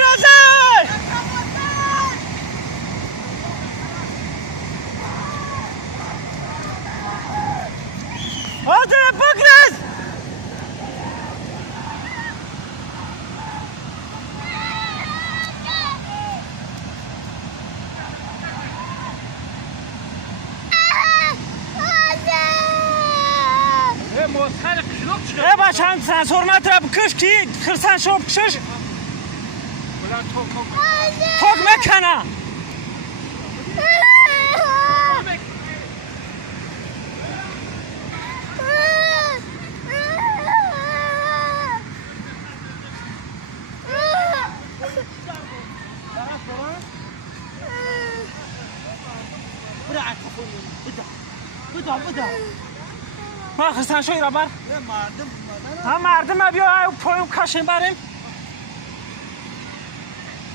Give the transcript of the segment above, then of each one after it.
رزق حاضر بگرز ای بچه هم سنسور مطرح بکش کی خرسن شو بکشش توک مکنه بده ما خرسن شوی را بر هم مردم بیا پایم کشیم بریم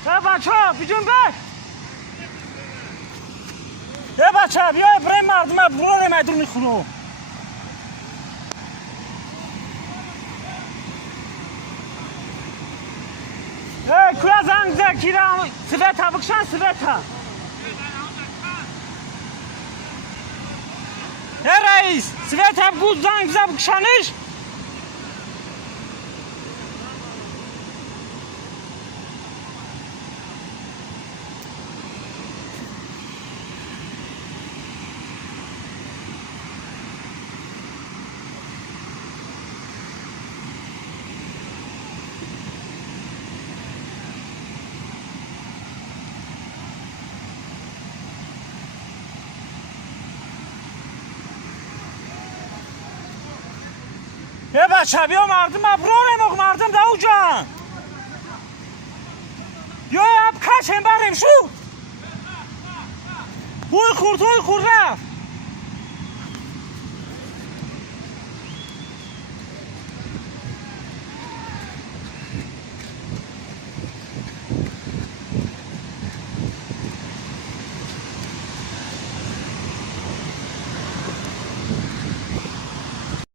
بچه ها بیجون بر بچه ها بیا برای مردم برو میدون میخونو کلا زنگ زکیرم سویتا بکشن سویتا رئیس سویتا بود زنگ زب بکشنش بچه بیا مردم ابرارم مردم داو جان بیا اب کشیم بریم شو بوی خورد رفت